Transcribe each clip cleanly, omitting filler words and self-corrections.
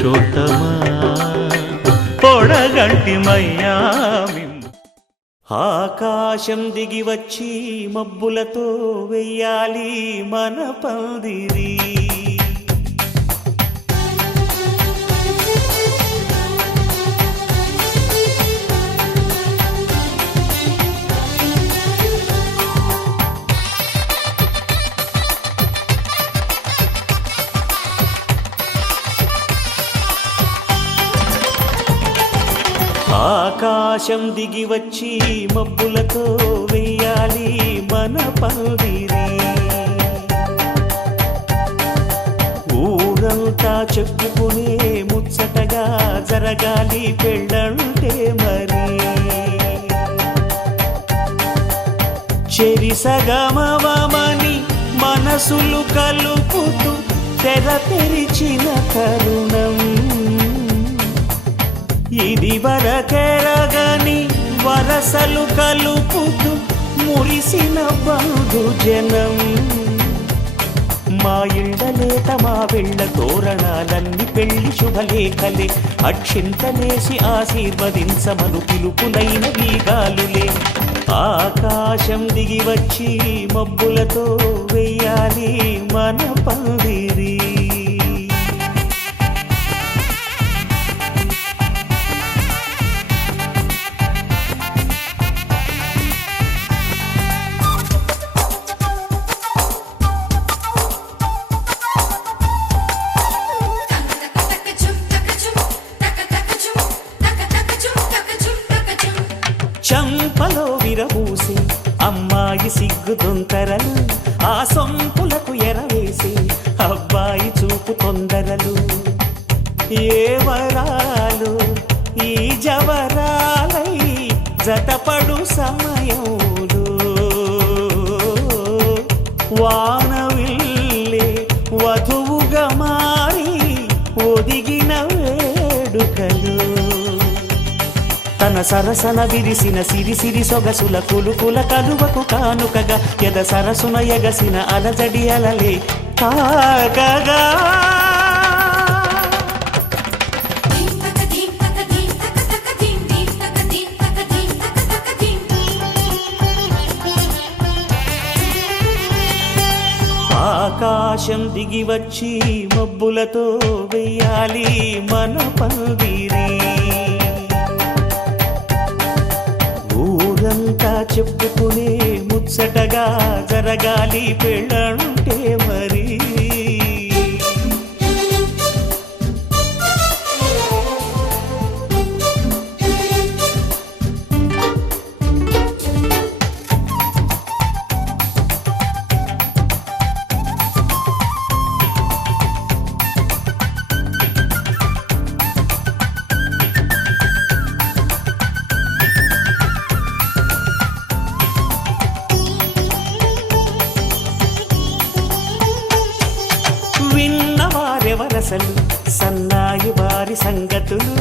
పురుషోత్తమా పొడగంటి మయ్యా. ఆకాశం దిగి వచ్చి మబ్బులతో వెయ్యాలి మన పందిరి. ఆకాశం దిగి వచ్చి మబ్బులతో వెయ్యాలి మన పందిరి. ఊరంతా చెప్పుకునే ముచ్చటగా జరగాలి పెళ్ళంటే మరి. చెరిసగమవమని మనసులు కలుపుతూ తెర తెరిచిన తరుణం. ఇది వరకెరగని వరసలు కలుపుతూ మురిసిన బంధుజనం. మా ఇళ్ళలేత మా వెళ్ళ తోరణాలన్నీ పెళ్లి శుభలేఖలే. అక్షింతలేసి ఆశీర్వదించమను పిలుపులైన వీగాలులే. ఆకాశం దిగి వచ్చి మబ్బులతో వెయ్యాలి మన పందిరి. చంపలో విరబూసి అమ్మాయి సిగ్గు దొంతరలు. ఆ సొంపులకు ఎరవేసి అబ్బాయి చూపు తొందరలు. ఏ వరాలు ఈ జవరాలై జతపడు సమయంలో. వానవిల్లే వధువుగా మారి ఒదిగిన వేడుకలు. తన సరసన విరిసిన సిరిసిరి సొగసుల కులుకుల కలువకు కానుకగా ఎద సరసున ఎగసిన అలజడి అలలే తాకగా. ఆకాశం దిగి వచ్చి మబ్బులతో వెయ్యాలి మన పందిరి. ఊరంతా చెప్పుకునే ముచ్చటగా జరగాలి పెళ్ళంటే మరి. విన్నవారెవరసలు సన్నాయి వారి సంగతులు.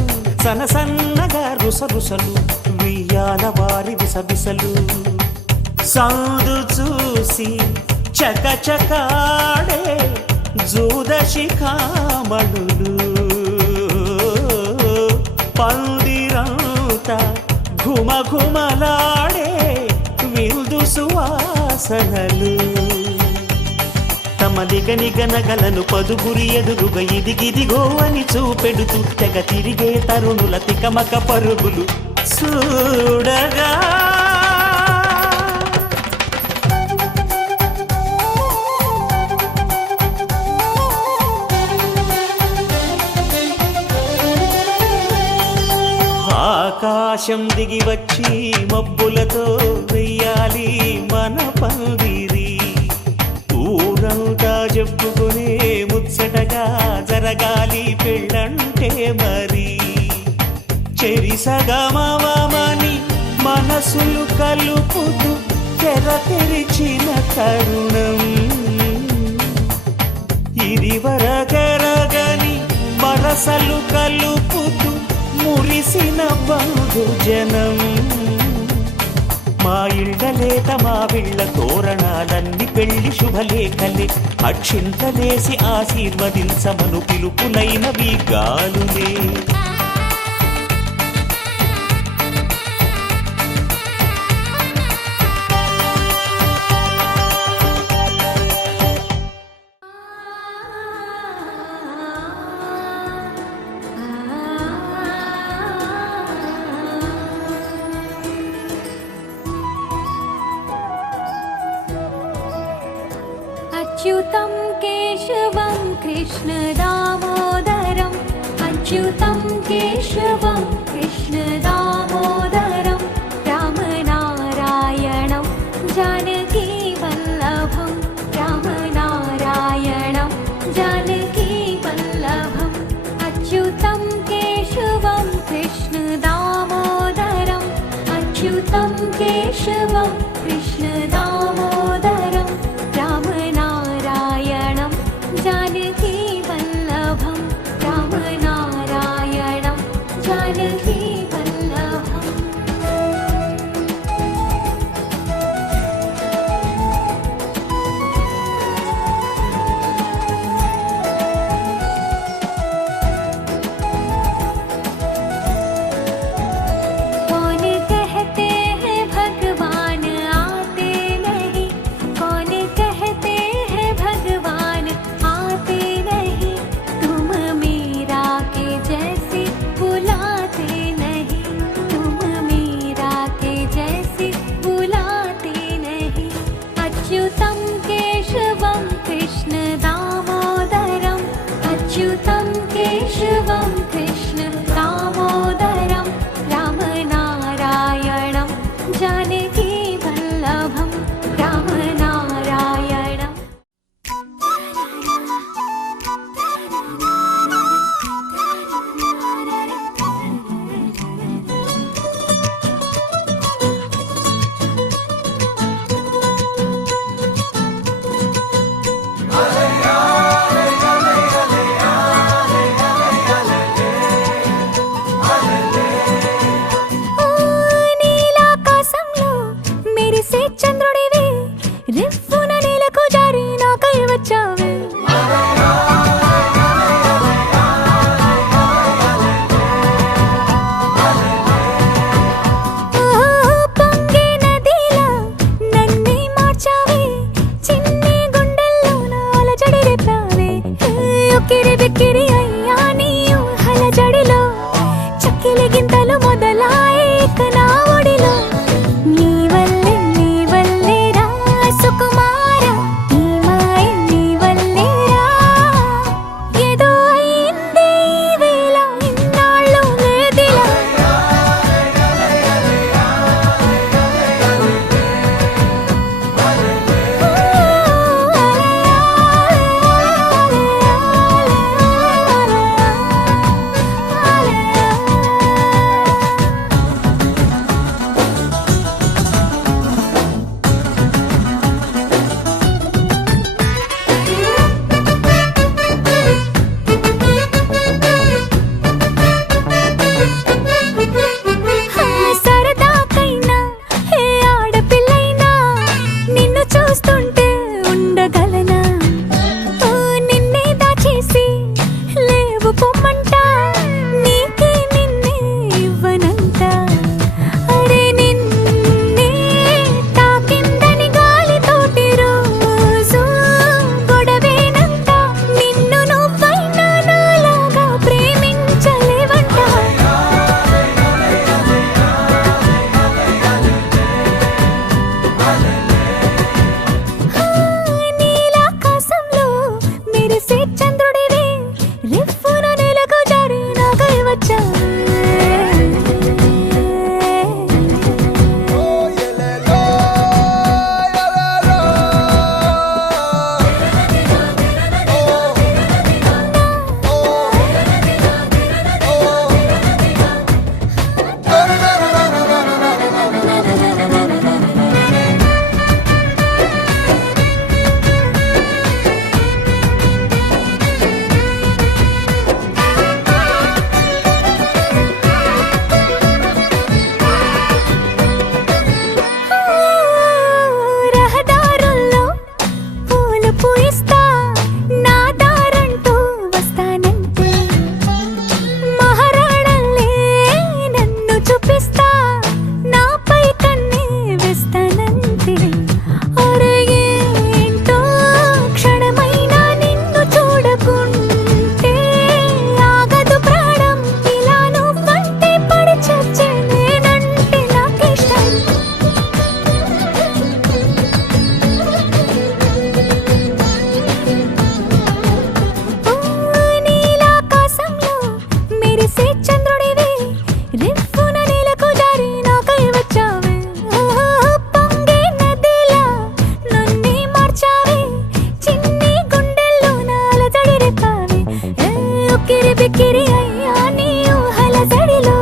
సనసన్నగా రుసరుసలు వియ్యాల వారి విసబిసలు. సౌదు చూసి చకచకాడే జూదశిఖామణులు. పందిరంతా ఘుమఘుమలాడే విందు సువాసనలు. తమ నిగనిగనగలను పదుగురి ఎదురుగా ఇదిగిదిగో అని చూపెడుతూ తెగ తిరిగే తరుణుల తికమక పరుగులు చూడగా. ఆకాశం దిగి వచ్చి మబ్బులతో వెయ్యాలి మన పందిరి. ఊరంతా చెప్పుకునే ముచ్చటగా జరగాలి పెళ్ళంటే మరి. చెరిసగమవమని మనసులు కలుపుతూ తెర తెరిచిన తరుణం. ఇది వరకెరగని వరసలు కలుపుతూ మురిసిన బంధుజనం. మా ఇళ్ళలేత మా విళ్ళ తోరణాలన్ని పెళ్లి శుభలేఖలే అక్షింతలేసి ఆశీర్వదించమను పిలుపులైనవి గాలులే. अच्युतं केशवं कृष्ण दामोदरम् अच्युतं केशवं कृष्ण दामोदरं रामनारायणं जानकीवल्लभं रामनारायणं जानकीवल्लभम् अच्युतं केशवं कृष्ण दामोदरम् अच्युतं केशवं कृष्ण दामोदरं रामनारायणं जानकीवल्लभं रामनारायणं जानकीवल्लभम्. कौन कहते हैं भगवान మెరిసే చంద్రుడివి రివ్వున నేలకు జారి నాకై వచ్చావే పొంగే నదిలా నన్నే మార్చావే చిన్ని గుండెల్లో నాలజడి రేపావే ఉక్కిరి బిక్కిరి అయ్యా నీ ఊహల జడిలో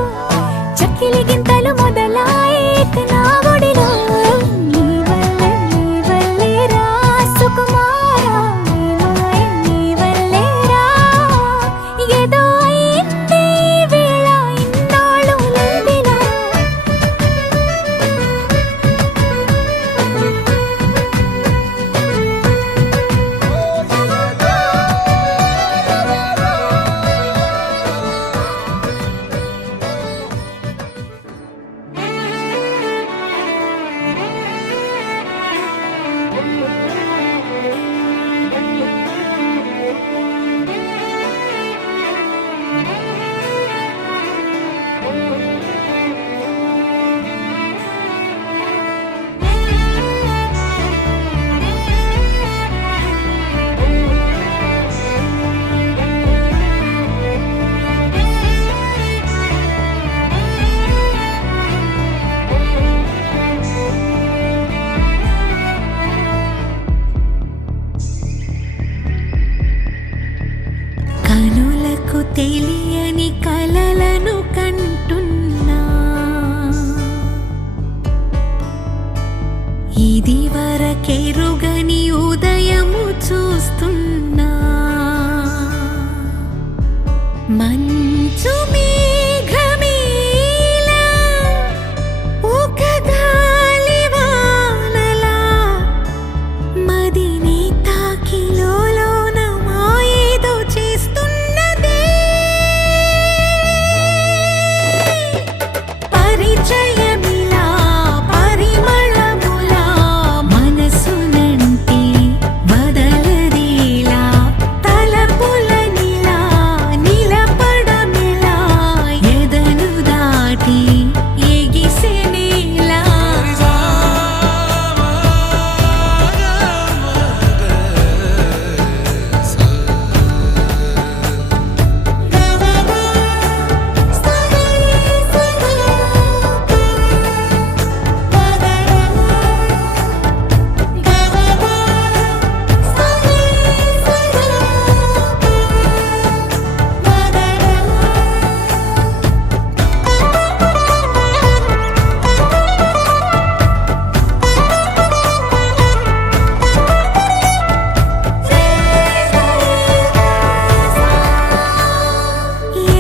చక్కిలి గింతలు మొదలాయేక నా ఒడిలో నీ వల్లే రా సుకుమారా నీ వల్లేరా ఏదో అయింది వేళ ఇన్నాళ్ళు లేదిలా కనులకు తెలియని కలలను కంటున్నా ఇది వరకెరుగని ఉదయము చూస్తున్నా మంచు మేఘమేలా ఒక గాలివానలా మదిని తాకిలోన మాయేదో చేస్తున్నదే పరిచయమిలా పరిమళములా మనసునంటి వదలదేలా తలపులనిలా నిలపడమిలా ఎదను దాటి ఎగిసెనేలా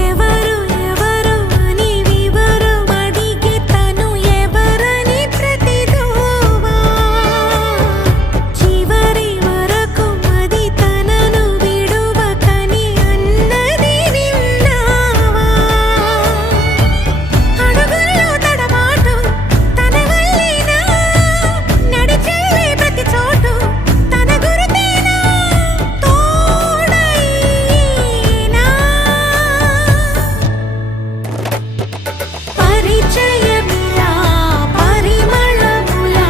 ఎవరు ఎవరు అని వివరం అడిగే తను ఎవరని ప్రతిదోవా చివరి వరకు మది తనను విడువకని అన్నది విన్నావా అడుగుల్లో తడబాటు తన వల్లేనా నడిచెళ్ళే ప్రతి చోటు తన గురుతేనా తోడైనా పరిచయమిలా పరిమళములా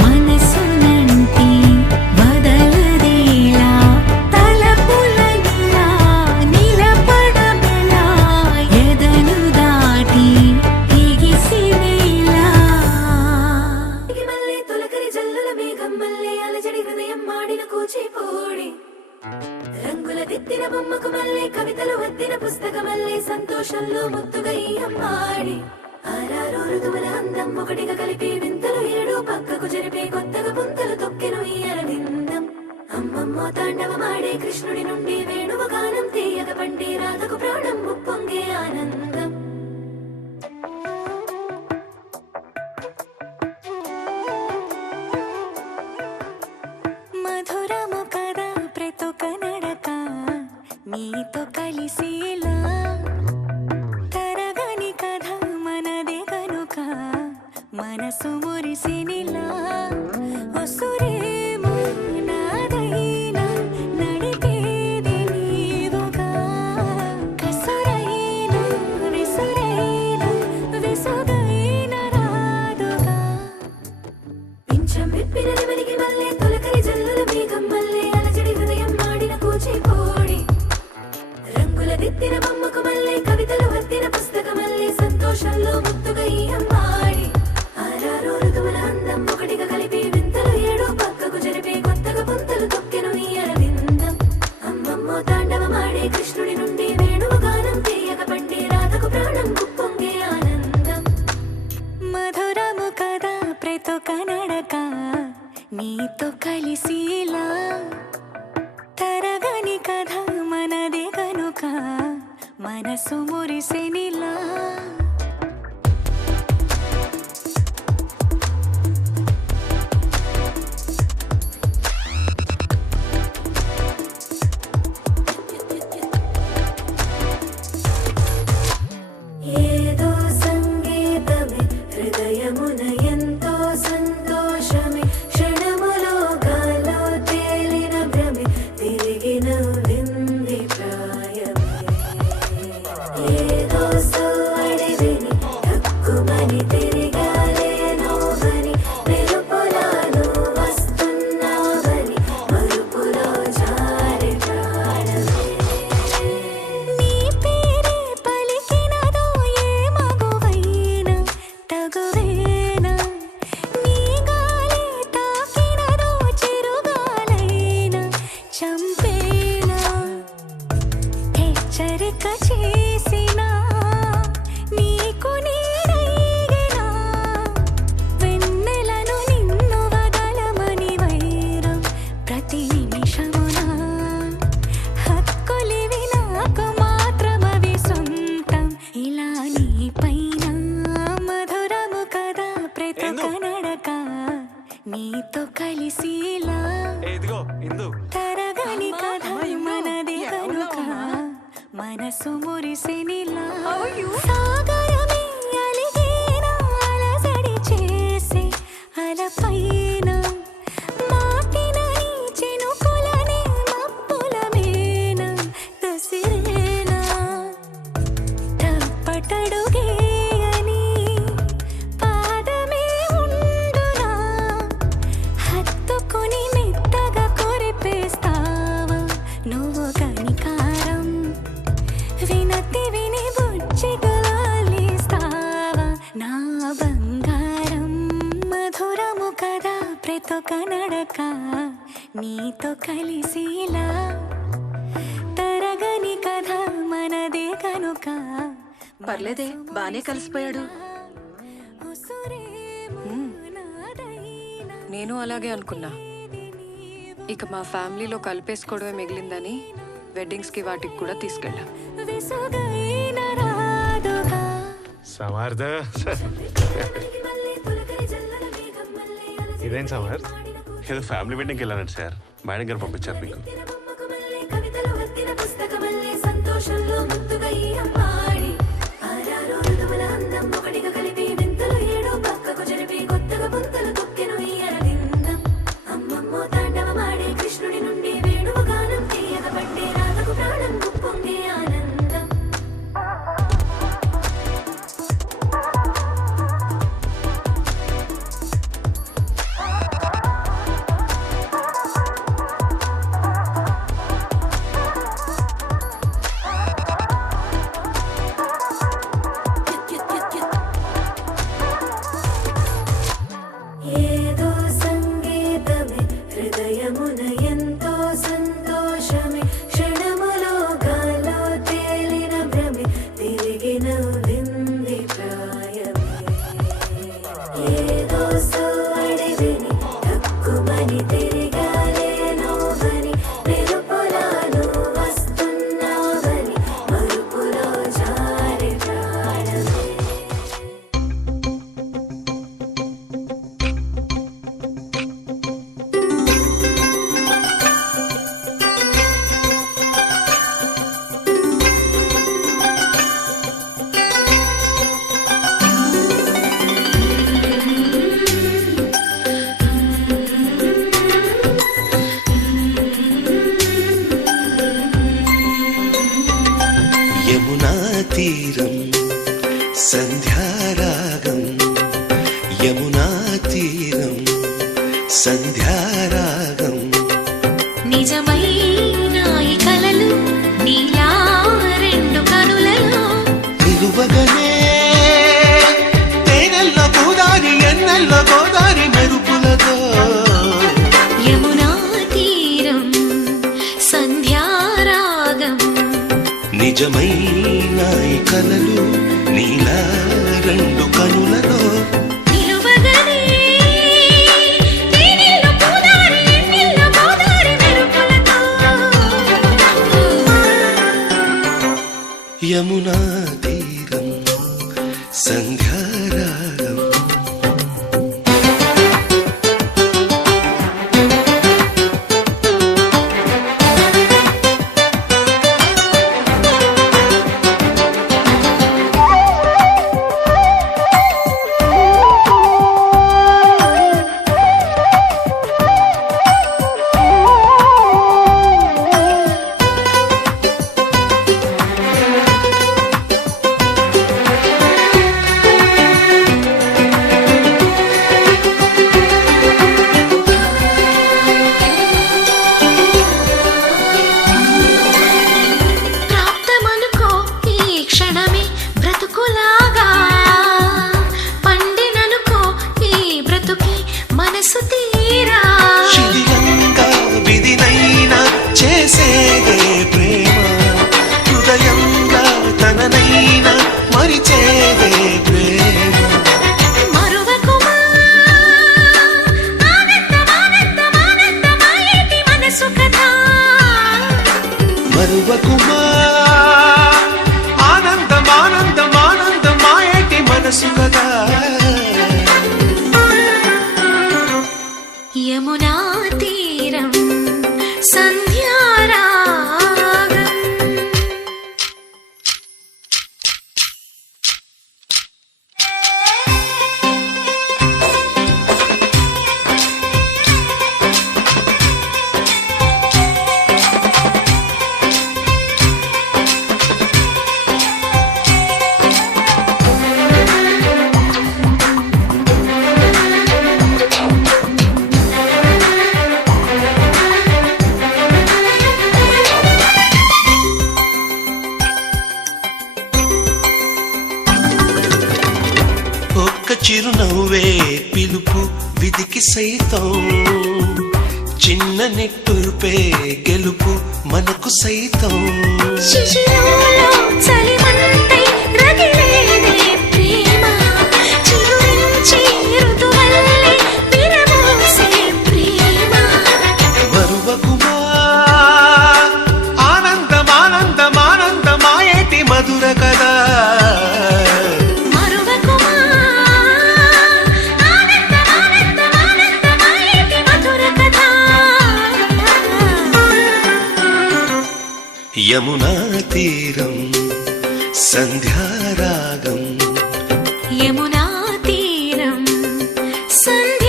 మనసునంటి వదలదేలా తలపులనిలా నిలపడమెలా ఎదను దాటి ఎగిసినేలా మల్లె తొలకరి జల్లుల మేఘం మల్లె అలజడి హృదయం మాడిన కూచిపూడి రంగుల దిద్దిన బొమ్మకు మల్లె కవితలు వద్దిన పుస్తకమల్లె సంతోషంలో ముద్దుగా ఈ అమ్మాడి ఆరారు ఋతువుల అందం ఒకటిగా కలిపి వింతలు ఏడు పక్కకు జరిపే కొత్తగా పుంతలు తొక్కెను ఈ అరవిందం అమ్మమ్మో తాండవమాడే కృష్ణుడి నుండి వేణువ గానం తీయగ పండి రాధకు ప్రాణం ఉప్పొంగే ఆనందం మధురము కదా ప్రతొక నడక నీతో కలిసేలా తరగని కథ మనదే కనుక మనసు మురిసినిలా ఒసురేమో నాదైనా నడిపేది నీవుగా కసి నీతో కలిసిలా తరగని కథ మనదే కనుక మనసు మురిసెనిలా ఏదో సంగీతమే హృదయమున ఎంతో సంతోషమే క్షణములో గాలో తేలిన భ్రమే తిరిగి నవ్వింది ప్రాయమే ఏదో సోడి విని తక్కువని తిరిగాలేనోవని వెలుపులాను వస్తున్నావని మరుపులో జారి ప్రాణమే నీ పేరే పలికినదో ఏ మగువైనా తగువేనా నీ గాలి తాకినదో చిరుగాలైనా చంపేనా హెచ్చరిక చేసినా నీకు నీడైనా వెన్నెలను నిన్ను వదలమని వైరం ప్రతి నిమిషమునా హక్కులివి నాకు మాత్రమవి సొంతం ఇలా నీ పైన మధురము కదా ప్రతి ఒక్క నడక నీతో కలిసిలా ఇదిగో ఇందు తరగని కథ మనదే కనుక మనసు మురిసెనిలా సాగరమే అలిగేనా అలజడి చేసే అలపైన మాటిన నీ చినుకులనే మబ్బుల మేన కసిరేనా తప్పటడుగేయని పాదమే ఉండునా హత్తుకుని మెత్తగా కొరిపేస్తావా నువ్వు కనికారం వినతి విని బుజ్జిగలాలిస్తావా నా బంగారం మధురము కదా ప్రతి ఒక్క నడక నీతో కలిసిలా తరగని కథ మనదే కనుక పర్లేదే, బానే కలిసిపోయాడు. నేను అలాగే అనుకున్నా. ఇక మా ఫ్యామిలీలో కలిపేసుకోవడమే మిగిలిందని వెడ్డింగ్స్కి వాటికి కూడా తీసుకెళ్ళా. సమర్థ ఇదేం సమర్థ్? ఏదో ఫ్యామిలీ వెడ్డింగ్కి వెళ్ళానండి సార్. మేడం గారు పంపించారు మీకు. కవితలు వత్తిన పుస్తకమల్లే సంతోషంలో ముద్దుగా ఈ అమ్మాడి ఆరారు ఋతువుల అందం ఒకటిగా కలిపి వింతలు ఏడో పక్కకు జరిపి కొత్తగా పుంతలు తొక్కెను ఈ అరవిందం అమ్మమ్మో తాండవమాడే కృష్ణుడి నుండి వేణువు గానం తీయక పట్టే రాధకు ప్రాణం గుప్పొంగే ఆనందం ఏదో సంగీతమే హృదయమున ఎంతో సంతోషమే క్షణములో గాలో తేలిన భ్రమే తిరిగి నవ్వింది ప్రాయమే ఏదో సోడి విని తక్కువని తిరిగాలేనోవని వెలుపులాను వస్తున్నావని మరుపులో జారి ప్రాణమే యమునా తీరం సంధ్యారాగం యమునా తీరం సంధ్యారాగం నిజమైన ఈ కలలు నీలా రెండు కనులలో నిలువగనే తేనెల్లో గోదారి ఎన్నెల్లో గోదారి మెరుపులతో యమునా తీరం సంధ్యారాగం నిజమైన ఈ కలలు నీలా రెండు కనులలో నిలువగనే తేనెల్లో యమునా తీరం సంధ్యారాగం ప్రాప్తమనుకో ఈ క్షణమే బ్రతుకులాగా పండిననుకో ఈ బ్రతుకి మనసు తీరా శిథిలంగా విధినైనా చేసేదే ప్రేమ హృదయంగా తననైనా మరిచేదే ప్రేమ మరువకుమా ఆనందమానందమానందమాయేటి మనసు కథ మరువకుమా ఆనందమానందమానందమాయేటి మనసు కదా యమునా తీరం సంధ్యారాగం ఒక్క చిరునవ్వే పిలుపు విధికి సైతం చిన్న నిట్టూర్పే గెలుపు మనకు సైతం శిశిరంలో చలిమంటై రగిలేదే ప్రేమ చిగురించి ఋతువల్లే విరబూసే ప్రేమ మరువకుమా ఆనందమానందమానందమాయేటి మధుర కదా మరువకుమా ఆనందమానందమానందమాయేటి మధుర కథ యమునా తీరం సంధ్యారాగం యమునా తీరం సంధ్యారాగం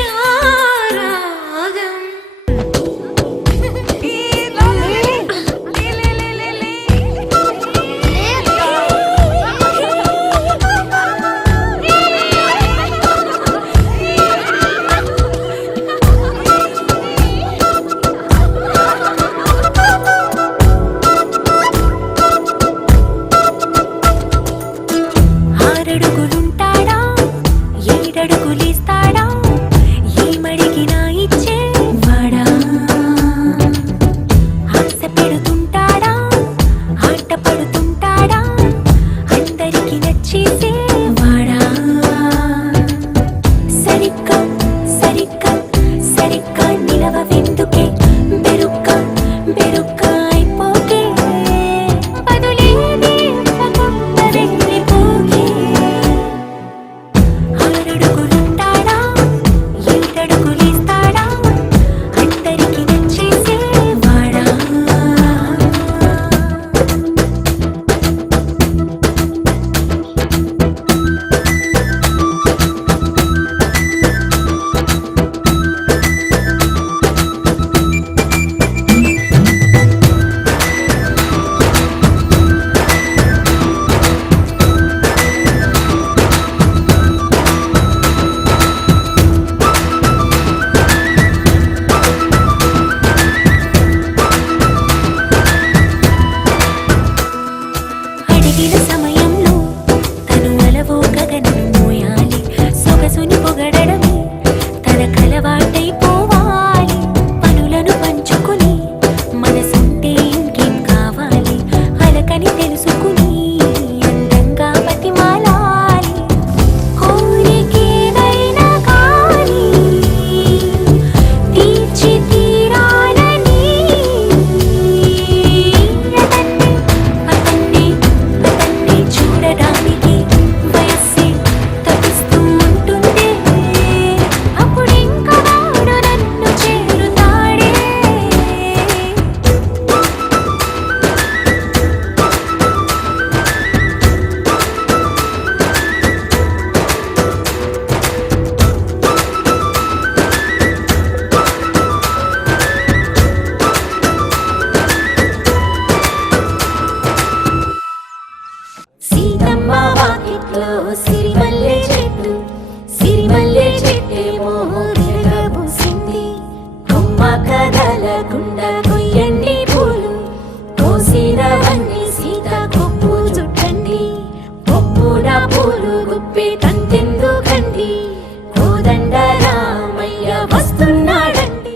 ఆరడుగులుంటాడా ఏడడుగులిస్తాడా ఈ మడిగినా ఇచ్చే వాడా ఆశ పెడుతుంటాడా ఆట పడుతుంటాడా అందరికి నచ్చేసే వాడా సరిగ్గా సరిగ్గా సరిగ్గా నిలవెందుకే బెరుగ్గా బెరుగ్గా అయిపోకే బదులేది ఇవ్వకుండా వెళ్ళిపోకే ఇంట్లో సిరిమల్లె చెట్టు సిరిమల్లె చెట్టేమో పూసింది కొమ్మ కదలకుండా కొయ్యండి పూలు కోసినవన్నీ సీత కొప్పు చుట్టండి పొప్పుడ పూలు గుప్పే తంతెందుకండి కోదండ రామయ్య వస్తున్నాడండి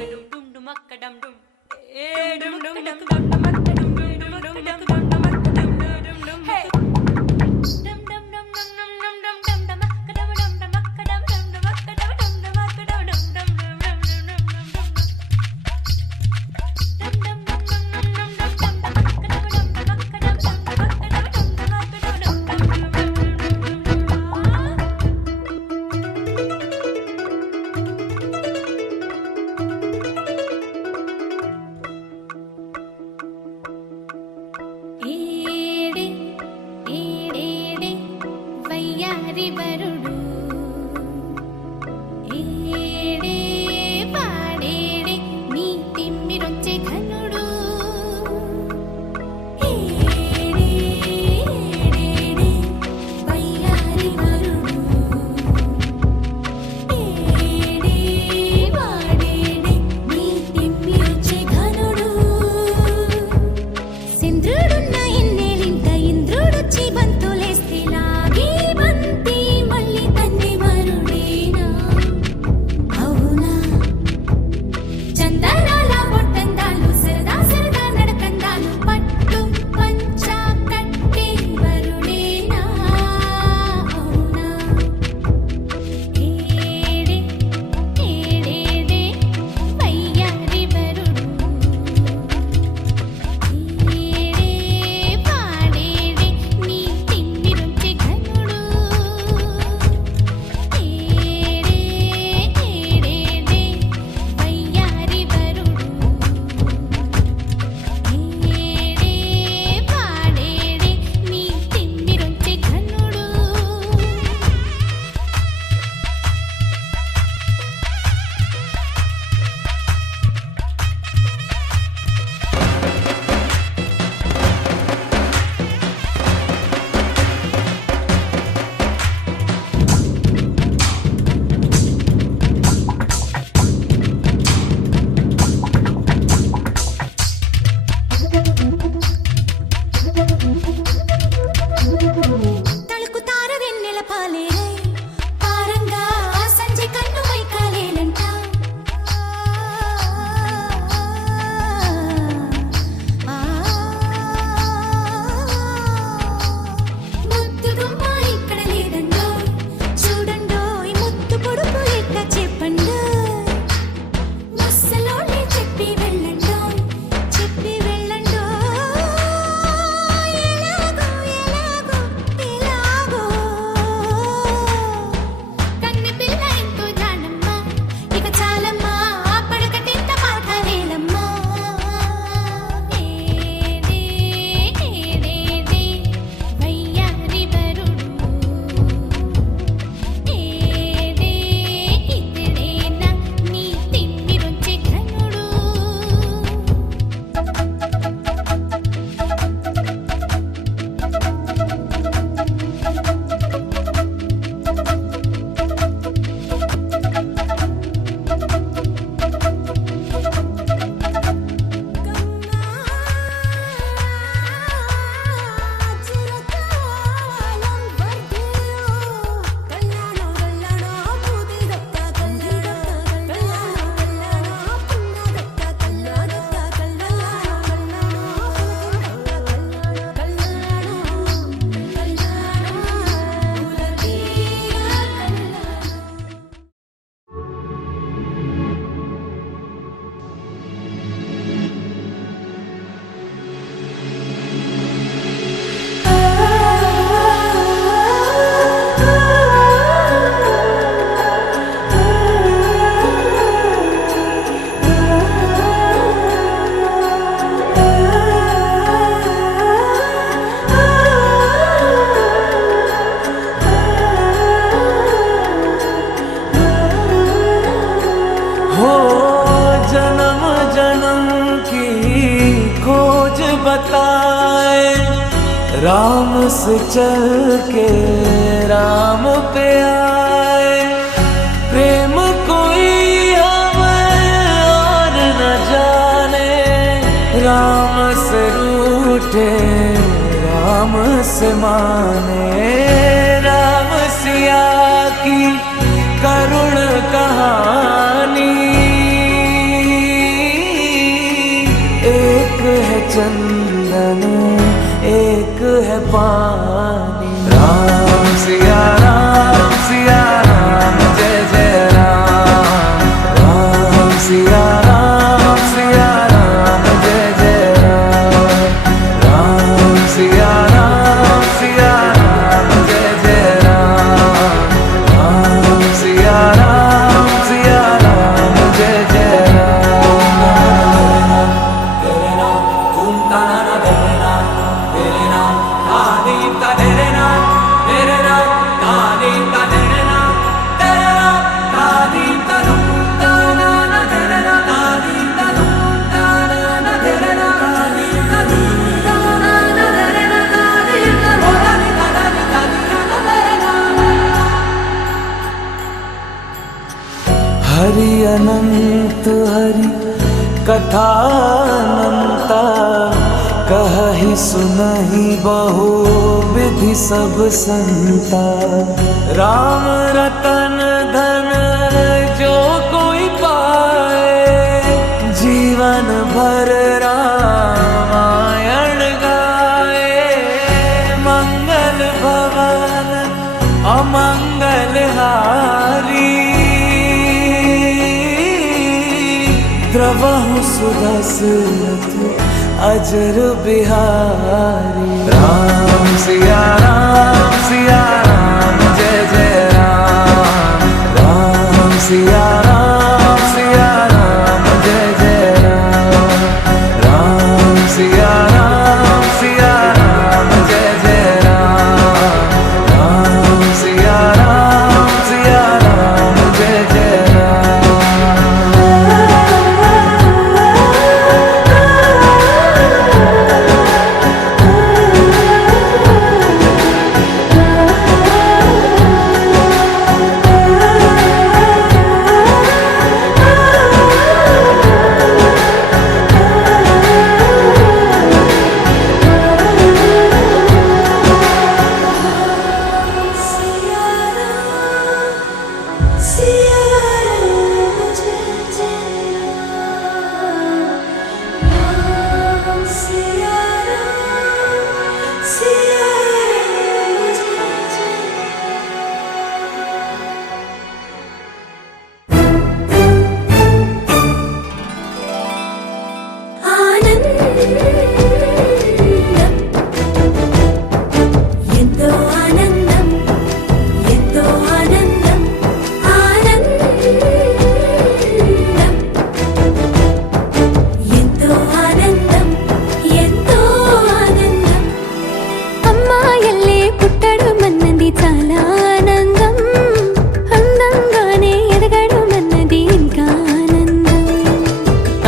राम से चल के राम पे आए, प्रेम कोई हमें और न जाने, राम से रूठे राम से माने, राम सिया की करुण कहानी, एक है चंदन एक है पानी। राम सिया राम जय जय राम, राम सिया राम जय जय राम, राम सिया राम जय जय राम, राम सिया राम जय जय राम। तेरे नाम तुम ताना तेरे नाम आदि तेरे नाम तेरे नाम आदि तेरे नाम तेरे नाम आदि तनु ताना तेरे नाम आदि तनु ताना तेरे नाम आदि तनु ताना तेरे नाम आदि तनु तेरे नाम। हरि अनंत हरि कथा अनंता, कहि सुनहि बहु विधि सब संता, राम रतन धन जो कोई पाए, जीवन भर रामायण गाए, मंगल भवन अमंगल हारी, द्रवहु सुदशरथ अजर बिहारी। राम सिया राम जय जय राम, राम सिया राम जय जय राम, राम सिया राम जय जय राम, राम सिया राम जय जय राम।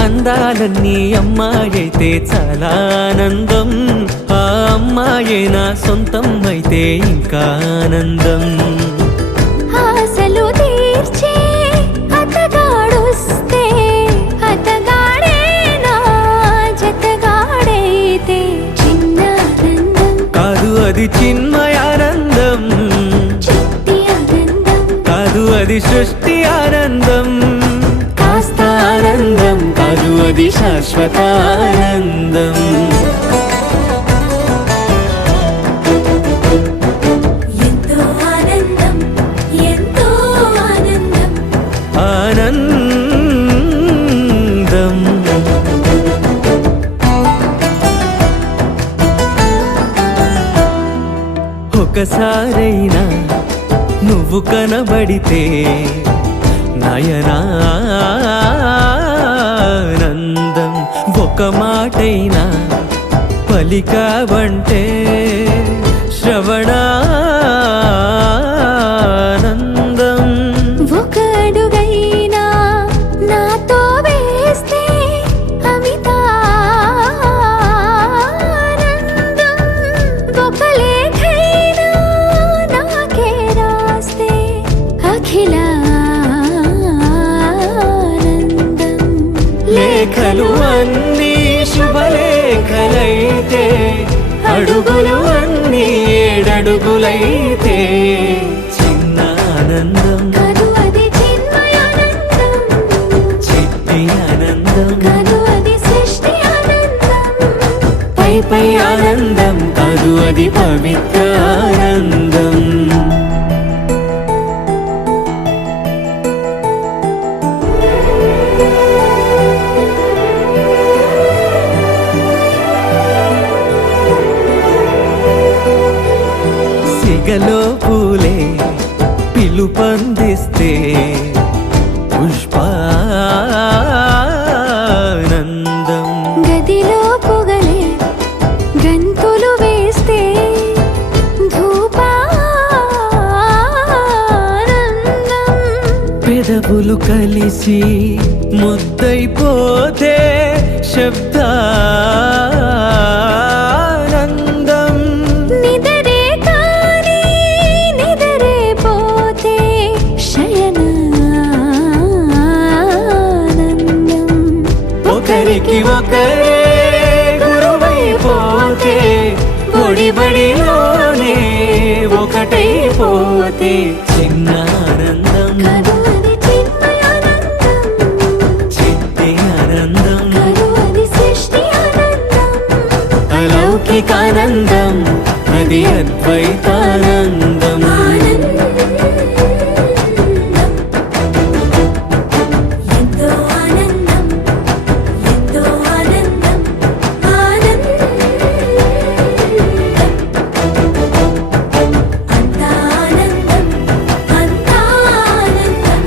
అందాలన్నీ అమ్మాయైతే చాలా ఆనందం, ఆ అమ్మాయే నా సొంతం అయితే ఇంకా ఆనందం. ఆశలు తీర్చే అతగాడొస్తే, అతగాడే నా జతగాడైతే చిన్న ఆనందం కాదు అది చిన్మయానందం, చిట్టి ఆనందం కాదు అది సృష్టి ఆనందం, కాస్త ఆనందం కాదు అది శాశ్వత ఆనందం. ఎంతో ఆనందం ఎంతో ఆనందం ఆనందం. ఒకసారైనా నువ్వు కనబడితే నయనానందం, ఒక మాటైనా పలికావంటే శ్రవణానందం. ఒక అడుగైనా నాతో వేస్తే అమితానందం, ఒక వెలుగులైతే చిన్న ఆనందం కాదు అది చిన్మయానందం, చిట్టి ఆనందం కాదు అది సృష్టి ఆనందం. పై పై ఆనందం కాదు అది పవిత్ర ఆనందం. సిగలో పూలే పిలుపందిస్తే పుష్పానందం గదిలో పొగలే గంతులు వేస్తే ధూపానందం. పెదవులు కలిసి ముద్దైపోతే శబ్దానందం నిదరే కాని నిదరే పోతే శయనానందం. ఒకరికి ఒకరే గురువైపోతే బడిలోనే ఒకటైపోతే చిన్న ఆనందం కాదు అది చిన్మయానందం, చిట్టి ఆనందం కాదు అది సృష్టి ఆనందం. అలౌకికానందం అది అద్వైతానందం. ఎంతో ఆనందం, ఎంతో ఆనందం, ఆనందం. అంతా ఆనందం, అంతా ఆనందం.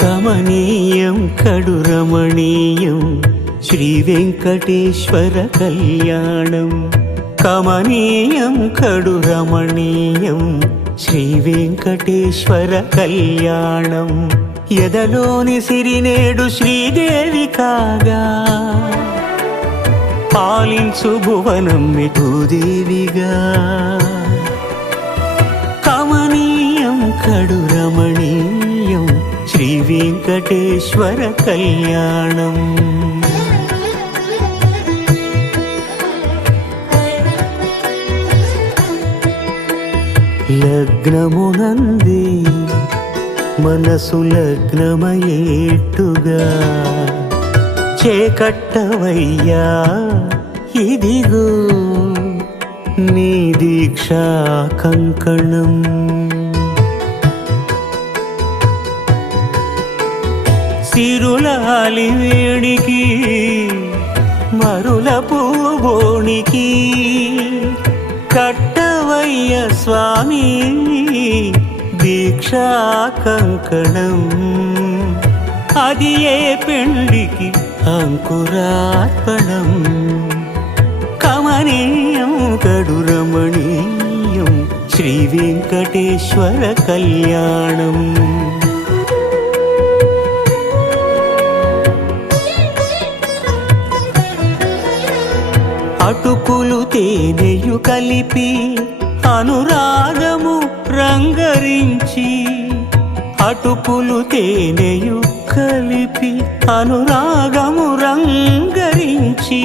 కమనీయం కడురమణీయం శ్రీ వెంకటేశ్వర కళ్యాణం. కమనీయం కడురమణీయం శ్రీ వెంకటేశ్వర కళ్యాణం. ఎదలోని సిరినేడు శ్రీదేవి కాగా పాలించు భువనం భూదేవిగా. కమనీయం కడురమణీయం శ్రీ వెంకటేశ్వర కళ్యాణం. లగ్నమునంది మనసు లగ్నమయేట్టుగా చేకట్టవయ్యా ఇదిగో నీ దీక్షా కంకణం. సిరులాలి వేడికి మరుల పూబోనికి కట్టవయ్య స్వామి దీక్షా కంకణం. అది ఏ పెండికి అంకురార్పణం. కమనీయం కడురమణీయం శ్రీ వెంకటేశ్వర కళ్యాణం. అటుకులు తేనెయు కలిపి అనురాగము రంగరించి. అటుకులు తేనెయు కలిపి అనురాగము రంగరించి.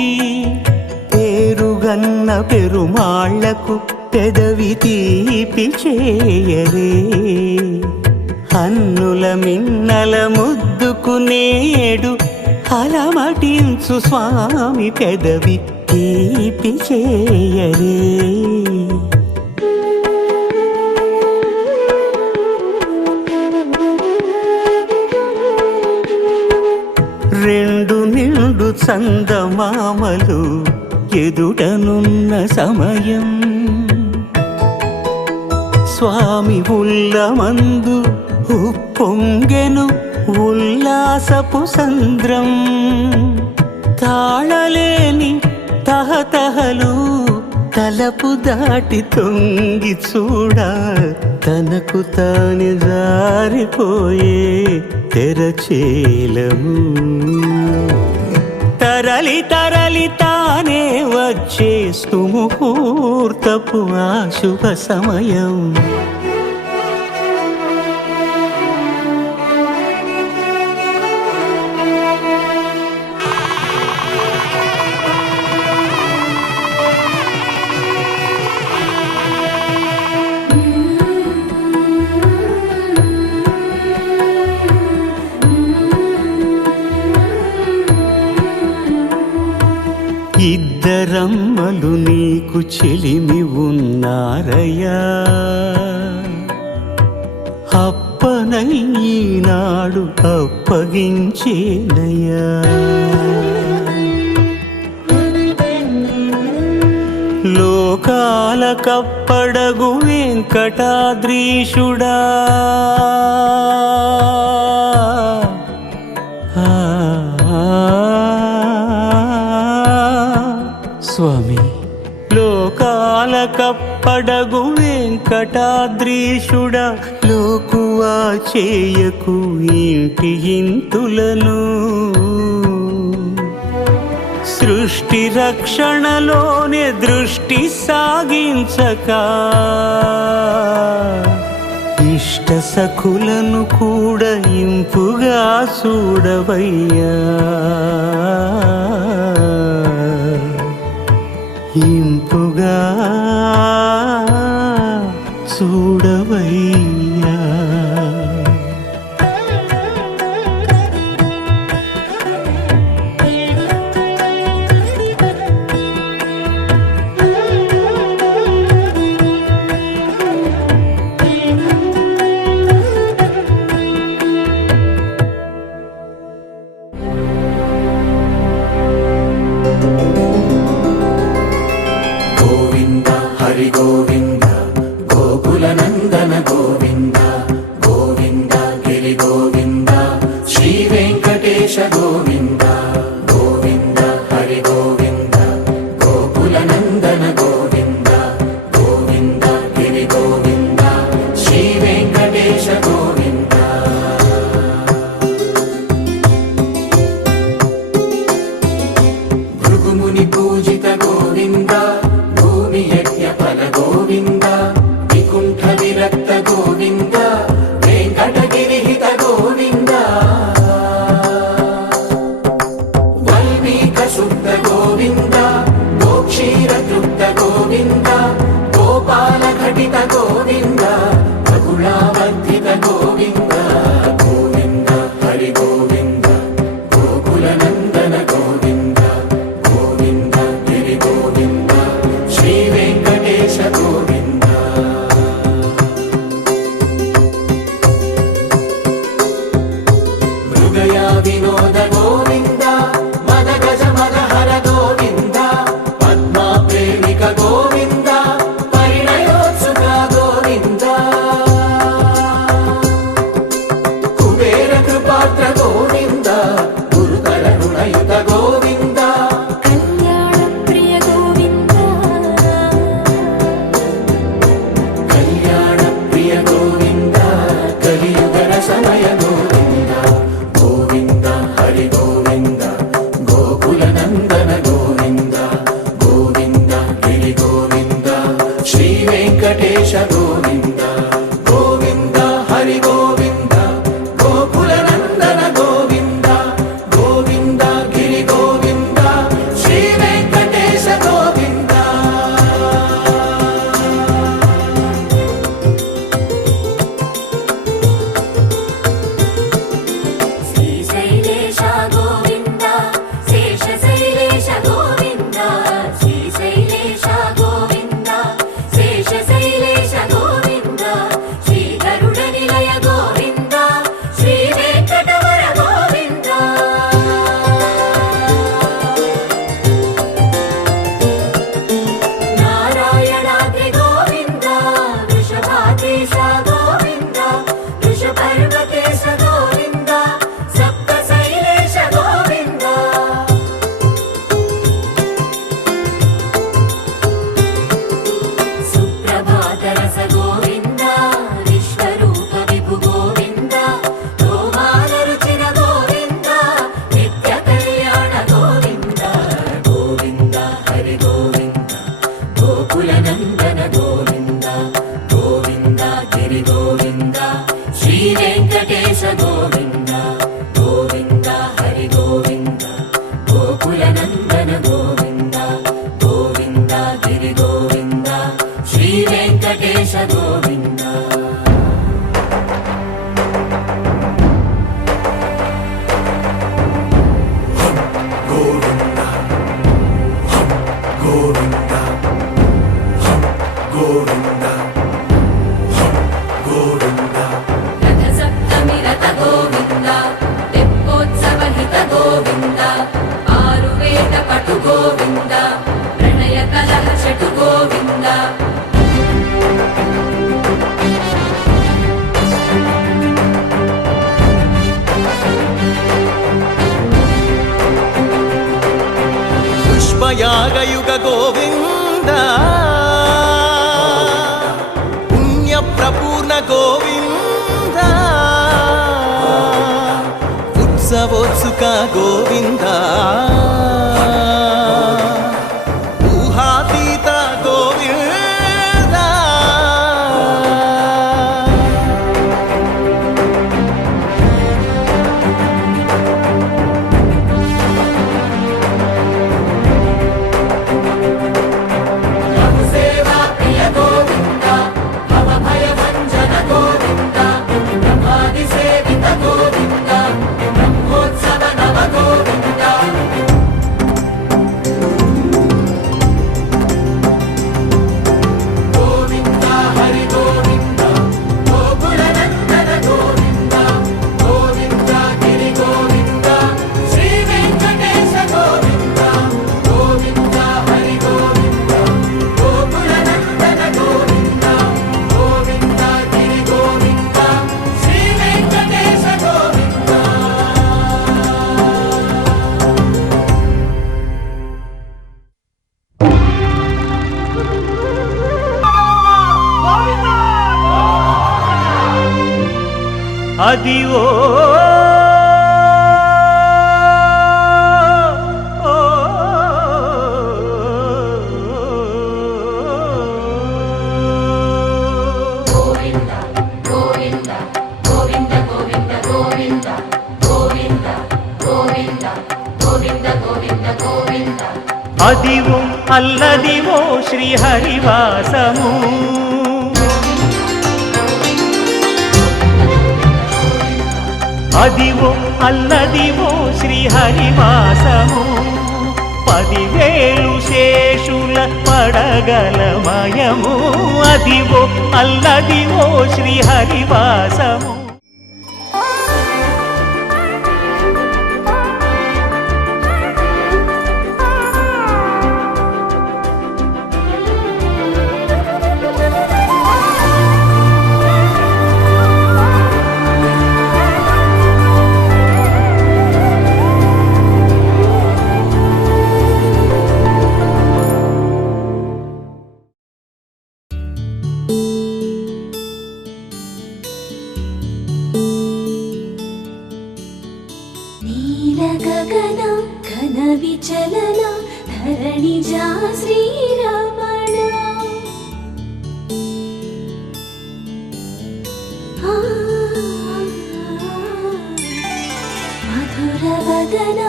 పేరుగన్న పెరుమాళ్లకు పెదవి తీపి చేయరే. అన్నుల మిన్నల ముద్దుకు నేడు అలమటించు స్వామి పెదవి తీపి చేయరే. రెండు నిండు చందమామలు ఎదుటనున్న సమయం. స్వామి ఉల్లమందు ఉప్పొంగెను ఉల్లాసపు సంద్రం. తాళలేని తహతహలు తలపు దాటి తొంగి చూడ తనకు తాను జారిపోయే తెరచేలము. తరలి తరలి తానే వచ్చే సుముహూర్తపు ఆ శుభ సమయం. ఇద్దరమ్మలు నీకు చెలిమి ఉన్నారయ్యా, అప్పనయ్యనాడు అప్పగించేనయ్యా. లోకాల కప్పడగు వెంకటాద్రీషుడా, స్వామి. లోకాల కప్పడగు వెంకటాద్రీషుడా, లోకువా చేయకు ఇంటి ఇంతులను. సృష్టి రక్షణలోనే దృష్టి సాగించక ఇష్ట సఖులను కూడా ఇంపుగా చూడవయ్యా, ఇంపుగా చూడవయ్యా. గోవింద హరి గోవింద గోకుల నందన గోవింద గోవింద గిరి గోవింద శ్రీ వెంకటేశ గోవింద గోవింద హరి గోవింద గోకుల నందన గోవింద గోవింద గిరి గోవింద శ్రీ వెంకటేశ గోవింద. భృగుముని పూజిత గోవింద భూమి యజ్ఞ ఫల గోవింద వికుంఠ విరక్త గోవింద వెంకటగిరిహిత గోవింద వల్మీక శుద్ధ గోవింద గోక్షీర తృప్త గోవింద గోపాల ఘటిత గోవింద బహుళావర్ధిత గోవింద గోవింద హరి గోవింద గోకుల నందన గోవింద గోవింద గిరి గోవింద శ్రీ వెంకటేశ గోవింద. మృగయా వినోద గోవింద మద గజ మదహర గోవింద పద్మా ప్రేమిక గోవింద పరిణయోత్సుక గోవింద కుబేర కృపాత్ర గోవింద గురుతర రుణయుత గోవింద కళ్యాణ ప్రియ గోవింద కళ్యాణ ప్రియ గోవింద కలియుగ రసమయ గోవింద గోవింద హరి గోవింద గోకుల నందన గోవింద గోవింద గిరి గోవింద శ్రీ వెంకటేశ గోవింద గోవింద హరి గోవింద గోకుల నందన గోవింద గోవింద గిరి గోవింద శ్రీ వెంకటేశ గోవింద. శ్రీశైలేశ గోవింద శేషశైలేశ గోవింద శ్రీశైలేశ గోవింద శేషశైలేశ గోవింద వెంకటేశ గోవింద గోవింద గోవింద గోవింద గోవింద రథ సప్తమి రథ గోవింద తెప్పోత్సవ హిత గోవింద ఆరువేద పటు గోవింద ప్రణయ కలహ చటు గోవింద పుష్పయాగయుగ గోవింద పుణ్య ప్రపూర్ణ గోవింద ఉత్సవోత్సుక గోవింద ఊహాతీత గోవింద సేవా ప్రియ గోవింద భవ భయ భంజన గోవింద బ్రహ్మాది సేవిత గోవింద బ్రహ్మోత్సవ నవ గోవింద గోవింద హరి గోవింద గోకుల నందన గోవింద గోవింద గిరి గోవింద శ్రీ వెంకటేశ గోవింద గోవింద హరి గోవింద గోకుల నందన గోవింద గోవింద గిరి గోవింద శ్రీ వెంకటేశ గోవింద అదివో గోవింద గోవింద గోవింద గోవింద గోవింద గోవింద గోవింద గోవింద గోవింద గోవింద అదివో అల్లదివో శ్రీహరివాసము అదివో అల్లదివో శ్రీహరివాసము 10,000 శేషుల పడగలమయము అదివో అల్లదివో శ్రీహరివాసము నీల గగన ఘన విచలన ధరణిజా శ్రీరమణ మధుర వదన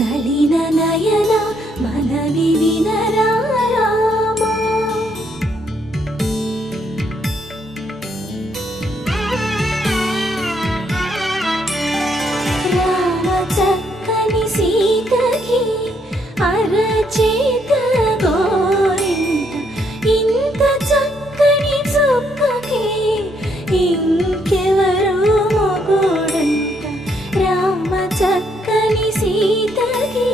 నలిన నయన మనవి వినరా రామా రామ చక్కని సీతకి అరచేత గోరింట ఇంత చక్కని చుక్కకి ఇంకెవరు మొగుడంట రామ చక్కని సీతకి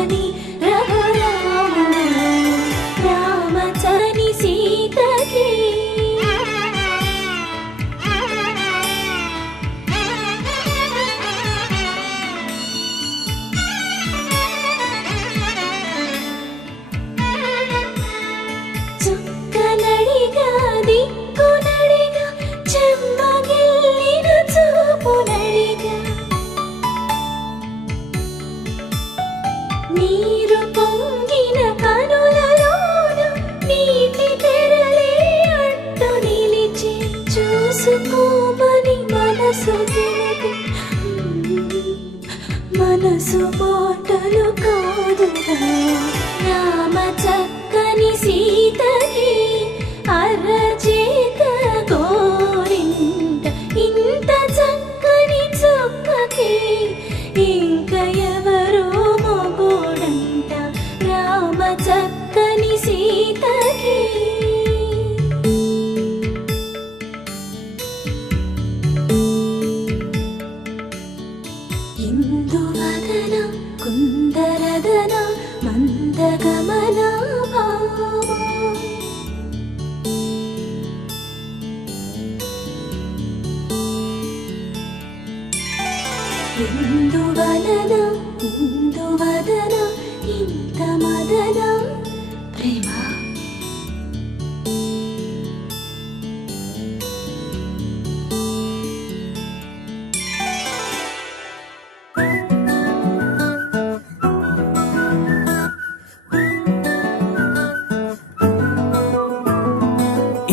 చూడని రఘురాముడు రామచని సీతకి చుక్కనడిగా దిక్కునడిగా చెమ్మగిల్లిన చూపునడిగా నీరు పొంగిన కనులలోన నీటి తెరలే అడ్డు నిలిచి చూసుకోమని మనసు తెలిపి మనసు మాటలు కాదుగా రామ చక్కని సీతకి అరచేత గోరింట ఇంత చక్కని చుక్కకి ఇంక ఎవరో మొగోడంట రామ చక్కని సీతకి ఇందువదన కుందరదన మందగమన భామ ఇందువలన ఇందువదన ఇంత మదన ప్రేమ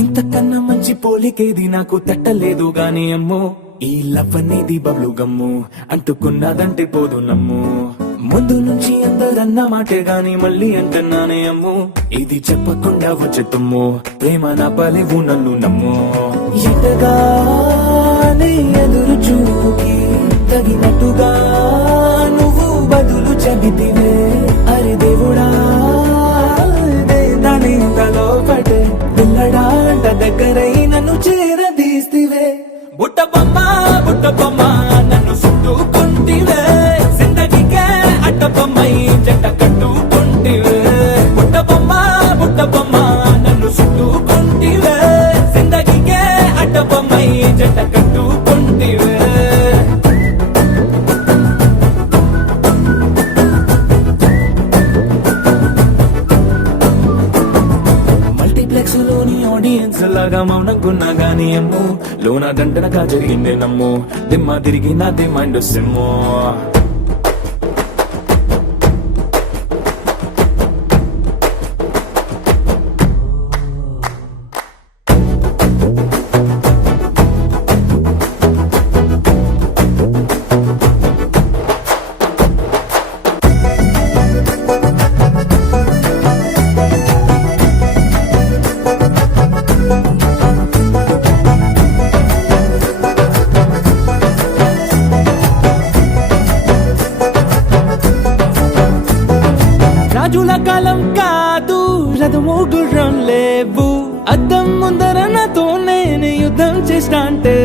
ఇంతకన్నా మంచి పోలికేది నాకు తట్టలేదు గాని అమ్మో ఈ లవ్ అనేది బబ్లు గమ్ము అంటుకున్నదంటే పోదు నమ్ము ముందు నుంచి అందరన్న మాటే గాని మళ్ళీ అంటున్నానే అమ్ము ఇది చెప్పకుండా వచ్చే తుమ్ము ప్రేమ నా పలేవు నన్ను నమ్ము ఎంతగానే ఎదురు చూకి తగినట్టుగా నువ్వు బదులు చెబితివే అరే దేవుడా దాని తలో పడే పిల్లడాంట దగ్గరై నన్ను చేరదీస్తివే బుట్ట బొమ్మ నన్ను చుట్టుకుంటివే జిందగీకే అట్ట బొమ్మై జంట కట్టుకుంటివే బుట్ట బొమ్మ నన్ను చుట్టుకుంటివే జిందగీకే అట్ట బొమ్మై జంట కట్టుకుంటివే మల్టీప్లెక్స్ లోని ఆడియన్స్ లాగా మౌనంకున్నా గానీ అమ్ము లోన గంటనగా జరిగిందే నమ్ము దిమ్మ తిరిగి నాదే మైండ్ సిమ్ము రాజుల కాలం కాదు రథము గుర్రం లేవు అద్దం ముందర నాతో నేను యుద్ధం చేస్తా అంటే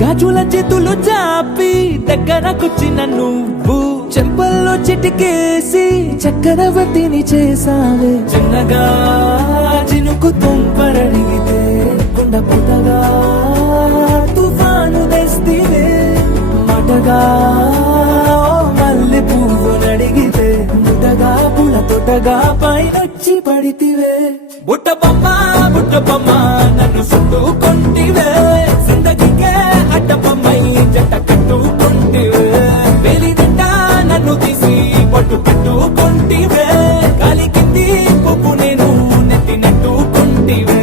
గాజుల చేతులు చాపి దగ్గరకొచ్చిన నువ్వు చెంపల్లో చిటికేసి చక్రవర్తిని చేసావే చిన్నగా చినుకు తుంపరడిగితే కుండ పుట్టగా తుఫాను తెస్తివే మాటగా మల్లె పువ్వు నడిగితే ముటగా పుల తొటగా పైనొచ్చి పడితివే బుట్ట బొమ్మ నన్ను చుట్టుకుంటివే జిందగీకే అడ్డ బొమ్మై జంట కట్టుకుంటివే వేలి నిండా నన్ను తీసి పట్టు కట్టుకుంటివే గాలి కింది పువ్వు నేను నెత్తి నెట్టుకుంటివే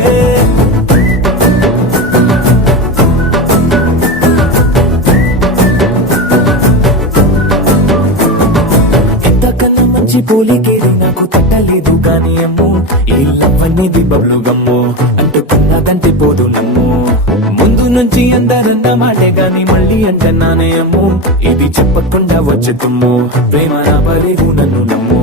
మంచి పోలికేది నాకు తట్టలేదు గాని అమ్ము ఈ లవ్ అనేది బబ్లు గమ్ము అంటుకున్నదంటే పోదు నమ్ము ముందు నుంచి అందరన్న మాటే గాని మళ్ళీ అంటున్నానే అమ్ము ఇది చెప్పకుండా వచ్చే తుమ్ము ప్రేమ నా పలేవు నన్ను నమ్ము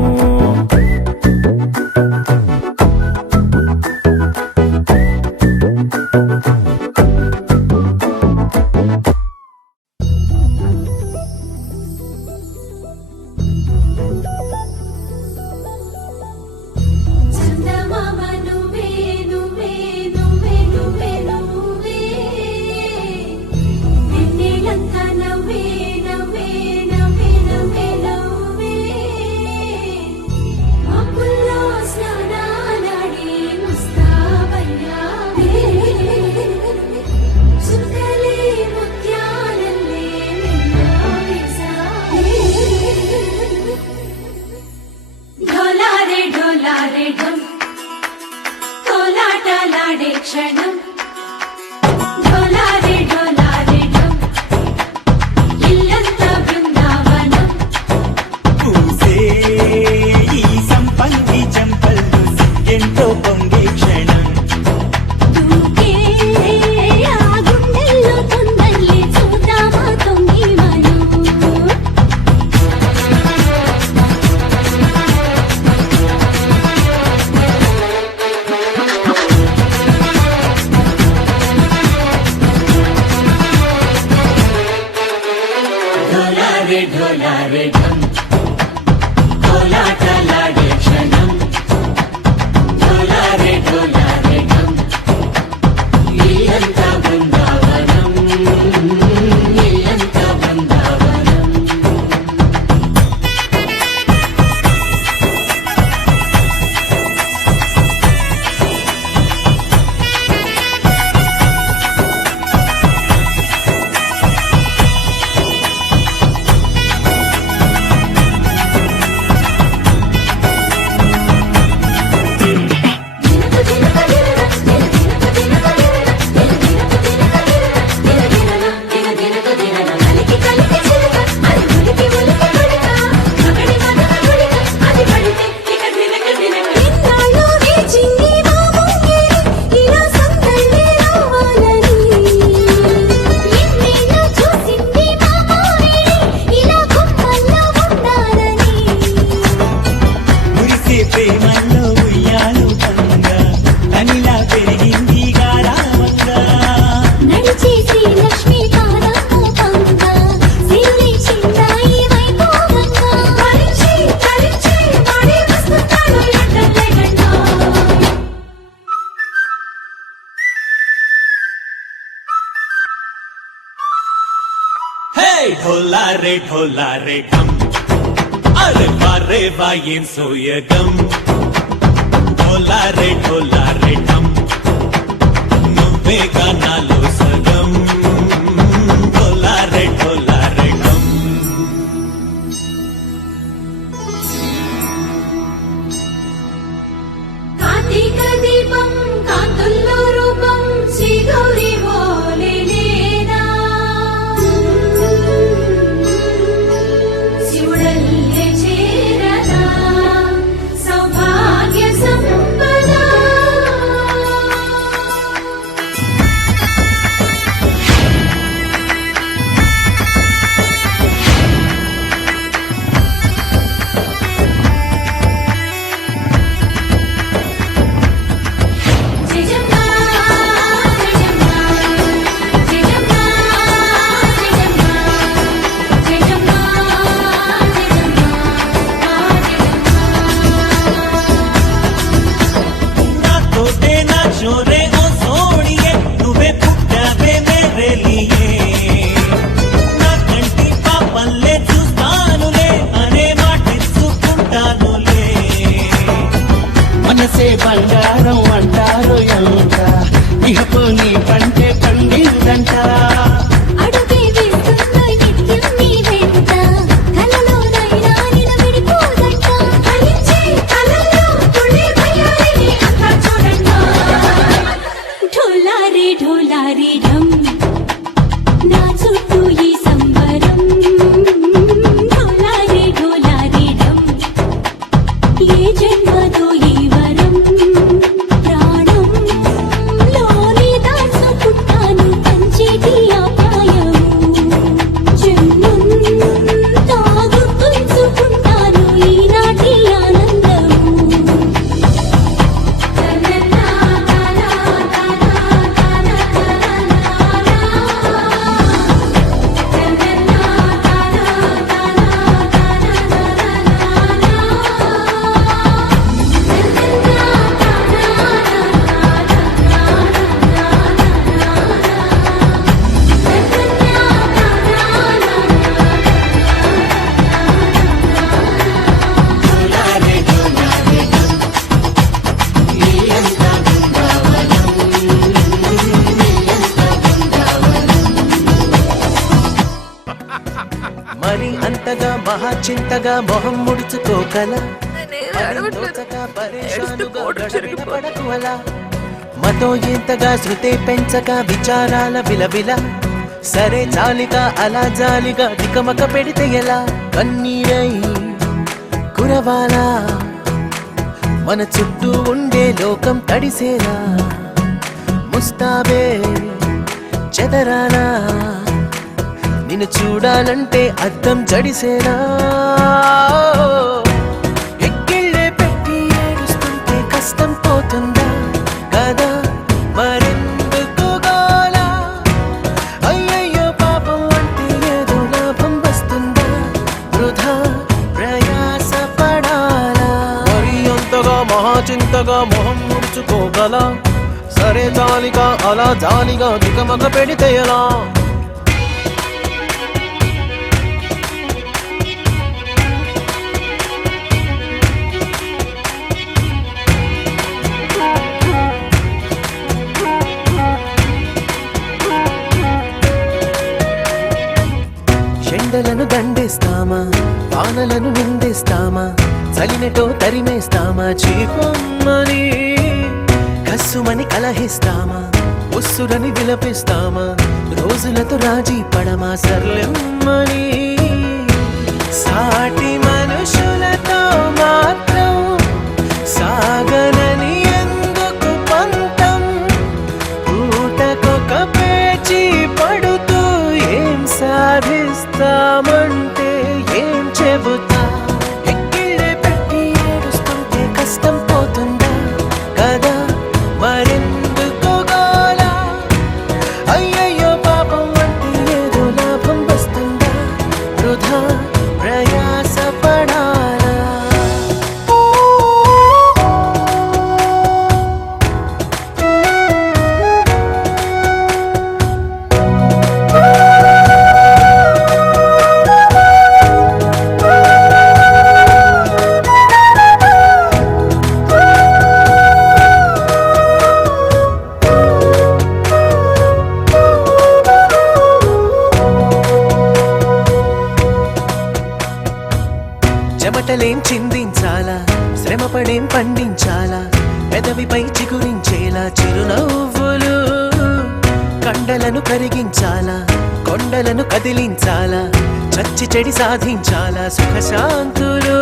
ఢోలారే ఢం కోలాటలాడే క్షణం ఢోలారే ఢోలారే ఢం ఇల్లంతా బృందావనం పూసే ఈ సంపంగి చెంపల్లు ఎంతో పొంగే క్షణం దూకే ఆ గుండెల్లో తొందల్లి చూద్దామా తొంగి మనం ఢోలారే ఢోలారే ఢం కోలాటలాడే క్షణం ఢోలారే ఢోలారే ఢం ఇల్లంతా బృందావనం ఇల్లంతా బృందావనం మురిసే ప్రేమల్లో ఉయ్యాలు పంగా అనిలా పెరిగింది గారావంగా నడిచేసి లక్ష్మీ పాదమోపంగా సిరి చిందాయి వైభోగంగా కలిచి కలిచి వాడి వస్తున్నాడు ఎట్టలే గంట హే ఢోలారే ఢోలారే ఢం అరే వారే వాయేం సోయగం ఢోలారే ఢోలారే ఢం నువ్వే గానాలో సగం ఢోలారే ఢోలారే ఢం కార్తీక దీపం కాంతుల్లో రూపం శ్రీ గౌరీ ఓలేనా శివుడల్లే చేరదా సౌభాగ్య సంపద జయజమ్మా జయజమ్మా జయజమ్మా జయజమ్మా జయజమ్మా నా తోటే నా చోరే ఓ సోడియే నువ్వే పుట్టావే మేరే లియే నా కంటి పాపల్లే చూస్తానులే అనే మాటిచ్చుకుంటానులే మనసే బంగారం అంటారు ఎంత ఇహపు నీ పంటే పండిందంట అడుగే వేస్తున్న నిత్యం నీ వెంట కలలోనైనా నిలబడిపోదంట ఫలించే కలలో తుళ్ళి భయాలని అంతా చూడంట ఢోలారే ఢోలారే ఢం నా చుట్టూ ఈ సంబరం ఢోలారే ఢోలారే ఢం ఏ జన్మదో ఈ వరం ప్రాణం లోని దాచుకుంటాను పంచేటి ఆ నిశ్చింతగా మొహం ముడుచుకోగల పడకు అలా మతో ఎంతగా శృతే పెంచగా విచారాల విలవిల సరే జాలిగా అలా జాలిగా తికమక పెడితే ఎలా కన్నీరై కురవాలా మన చుట్టూ ఉండే లోకం తడిసేలా ముస్తాబే చెదరానా నిన్ను చూడాలంటే అద్దం జడిసేనా ఎక్కిళ్ళే పెట్టి ఏడుస్తుంటే కష్టం పోతుందా కదా మరెందుకు గోలా అయ్యయ్యో పాపం అంటే ఏదో లాభం వస్తుందా వృధా ప్రయాస పడాలా మరి అంతగా మహాచింతగా మొహం ముడుచుకోగల సరే జాలిగా అలా జాలిగా దిగమగ పెడితే ఎలా ఎండలను దండేస్తామా వానలను నిందేస్తామా చలినటో తరిమేస్తామా చీపమ్మని కస్సుమని కలహిస్తామా ఉస్సురని విలపిస్తామా రోజులతో రాజీ పడమా సర్లెమ్మని సాటి మనుషులతో మాత్రం సాగనని ఎందుకు పంతం పూటకొక పేచి పడుతూ ఏం సాధిస్తామంటే ఏం చెబుతా ఎక్కిళ్ళే పెట్టి ఏడుస్తుంటే కష్టం పోతుందా కదా మరెందుకు గోలా అయ్యయ్యో పాపం అంటే ఏదో లాభం వస్తుందా వృధా ప్రయాస పడాలా చెమటలేం చిందించాలా శ్రమపడేం పండించాలా పెదవిపై చిగురించేలా చిరునవ్వులు కండలను కరిగించాలా కొండలను కదిలించాలా చచ్చి చెడి సాధించాలా సుఖశాంతులు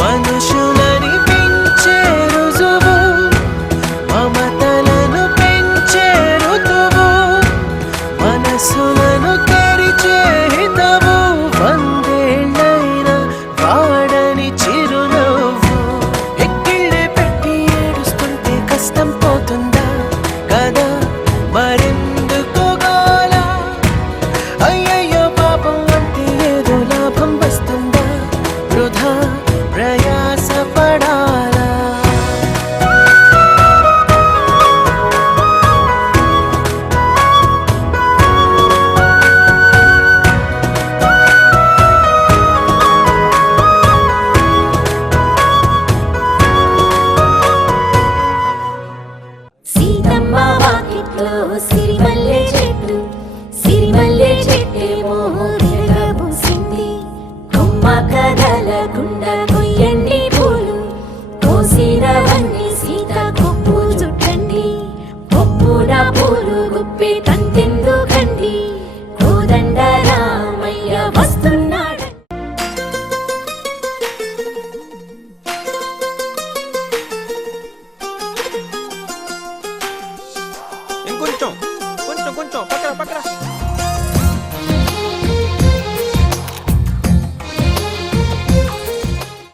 మనుషులని పెంచే రుజువు మమతలను పెంచే ఋతువు మనసులను తెరిచే హితవు వందేళ్ళైనా వాడని చిరునవ్వు ఎక్కిళ్ళే పెట్టి ఏడుస్తుంటే కష్టం పోతుందా కదా మరెందుకు గోలా అయ్యయ్యో పాపం అంటే ఏదో లాభం వస్తుందా వృధా ప్రయాస పడాలా సీతమ్మ వాకిట్లో సిరిమల్లె చెట్టేమో విరగబూసింది కొమ్మ కదలకుండా కొయ్యండి పూలు కోసినవన్నీ సీత కొప్పు చుట్టండి కొప్పున పూలు గుప్పే తంతెందుకండి కోదండ రామయ్య వస్తున్నాడు ఇంకొంచెం కొంచెం కొంచెం పక్కన పక్కన